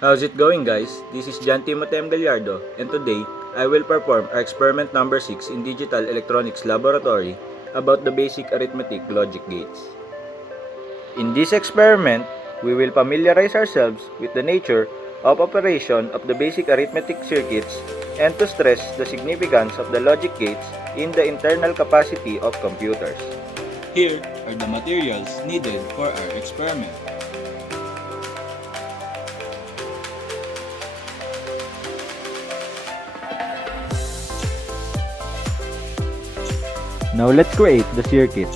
How's it going, guys? This is John Timothy Gallardo, and today I will perform our experiment number 6 in Digital Electronics Laboratory about the basic arithmetic logic gates. In this experiment, we will familiarize ourselves with the nature of operation of the basic arithmetic circuits and to stress the significance of the logic gates in the internal capacity of computers. Here are the materials needed for our experiment. Now let's create the circuit.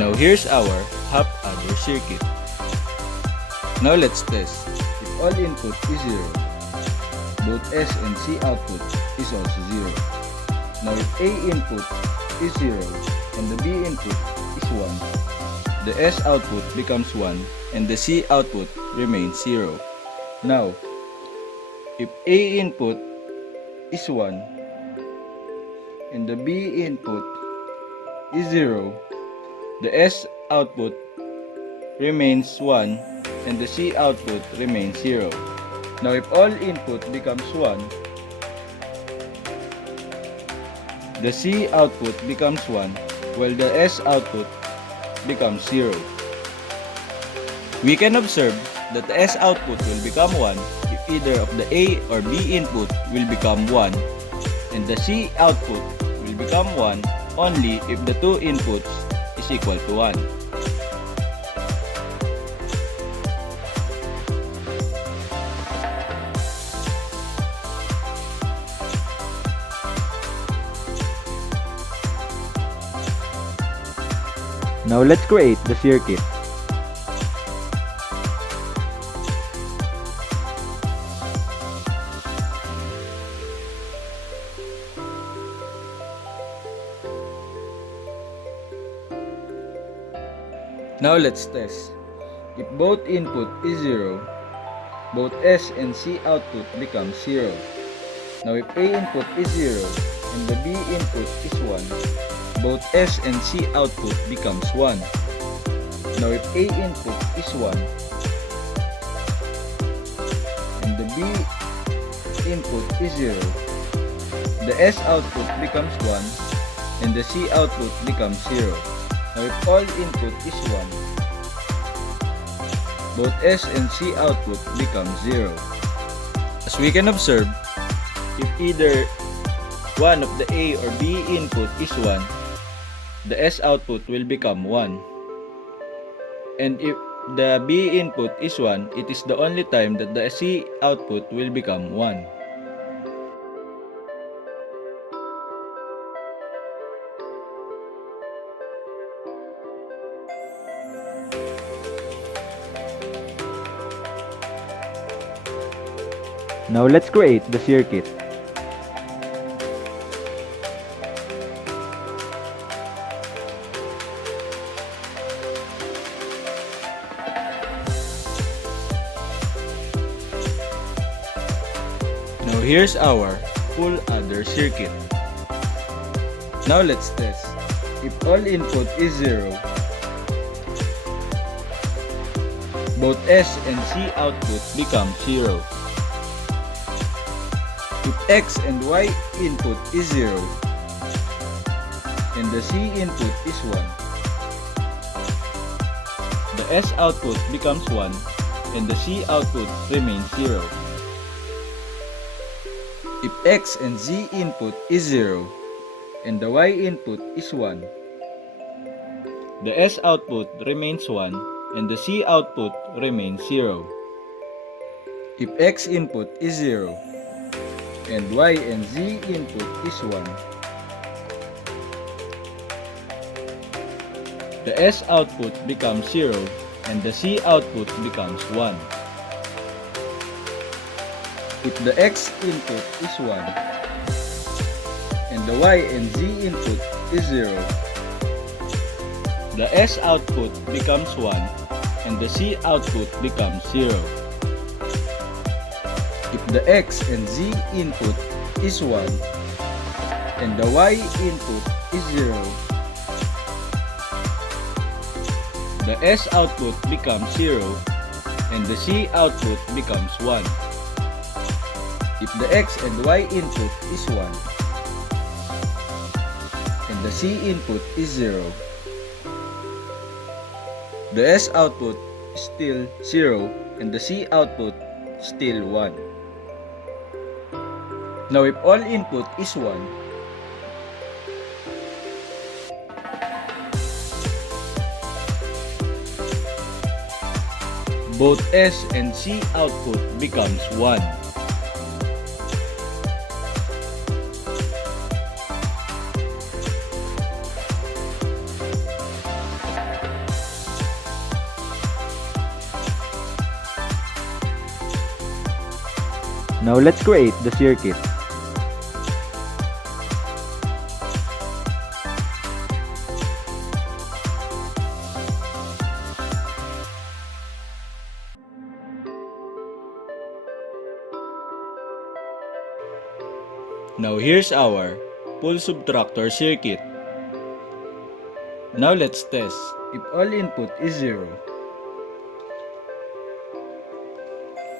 Now here's our half adder circuit. Now let's test. If all input is 0, both S and C output is also 0. Now if A input is 0 and the B input is 1, the S output becomes 1 and the C output remains 0. Now, if A input is 1 and the B input is 0, the S output remains 1 and the C output remains 0. Now if all input becomes 1, the C output becomes 1 while the S output becomes 0. We can observe that the S output will become 1 if either of the A or B input will become 1 and the C output will become 1 only if the two inputs is equal to 1. Now let's create the circuit. Now let's test. If both input is 0, both S and C output becomes 0. Now if A input is 0 and the B input is 1, both S and C output becomes 1. Now if A input is 1 and the B input is 0, the S output becomes 1 and the C output becomes 0. Now if all input is 1, both S and C output becomes 0. As we can observe, if either one of the A or B input is 1, the S output will become 1. And if the B input is 1, it is the only time that the C output will become 1. Now let's create the circuit. Now here's our full adder circuit. Now let's test. If all input is 0, both S and C output become 0. If X and Y input is 0 and the C input is 1, the S output becomes 1 and the C output remains 0. If X and Z input is 0 and the Y input is 1, the S output remains 1 and the C output remains 0. If X input is 0 and Y and Z input is 1, the S output becomes 0 and the C output becomes 1. If the X input is 1 and the Y and Z input is 0, the S output becomes 1 and the C output becomes 0. If the X and Z input is 1 and the Y input is 0, the S output becomes 0 and the C output becomes 1. If the X and Y input is 1 and the C input is 0, the S output is still 0 and the C output still 1. Now if all input is 1, both S and C output becomes 1. Now let's create the circuit. Now here's our full subtractor circuit. Now let's test. If all input is 0,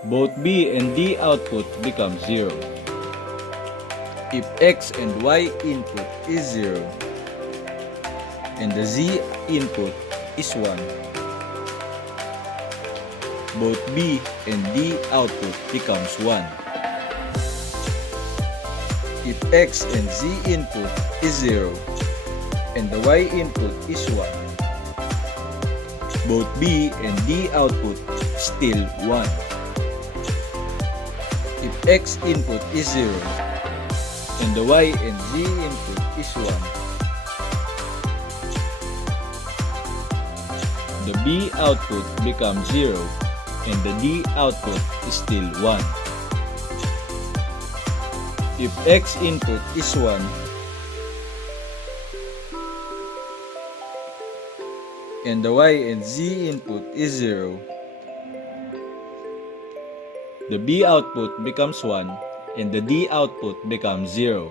both B and D output become 0. If X and Y input is 0 and the Z input is 1, both B and D output becomes 1. If X and Z input is 0 and the Y input is 1, both B and D output still 1. If X input is 0 and the Y and Z input is 1, the B output becomes 0 and the D output is still 1. If X input is 1 and the Y and Z input is 0, the B output becomes 1 and the D output becomes 0.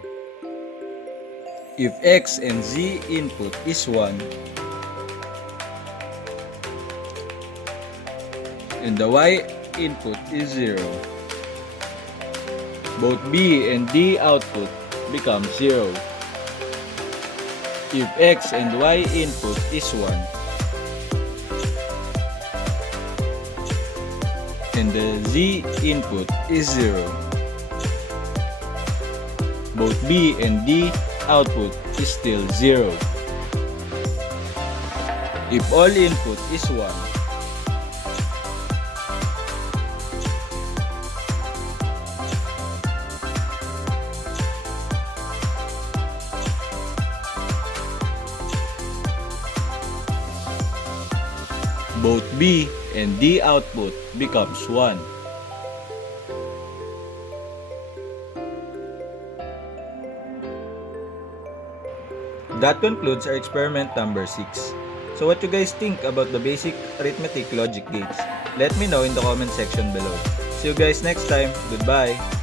If X and Z input is 1 and the Y input is 0, both B and D output become 0. If X and Y input is 1 and the Z input is 0, both B and D output is still 0. If all input is 1, both B and D output becomes 1. That concludes our experiment number 6. So what you guys think about the basic arithmetic logic gates? Let me know in the comment section below. See you guys next time. Goodbye!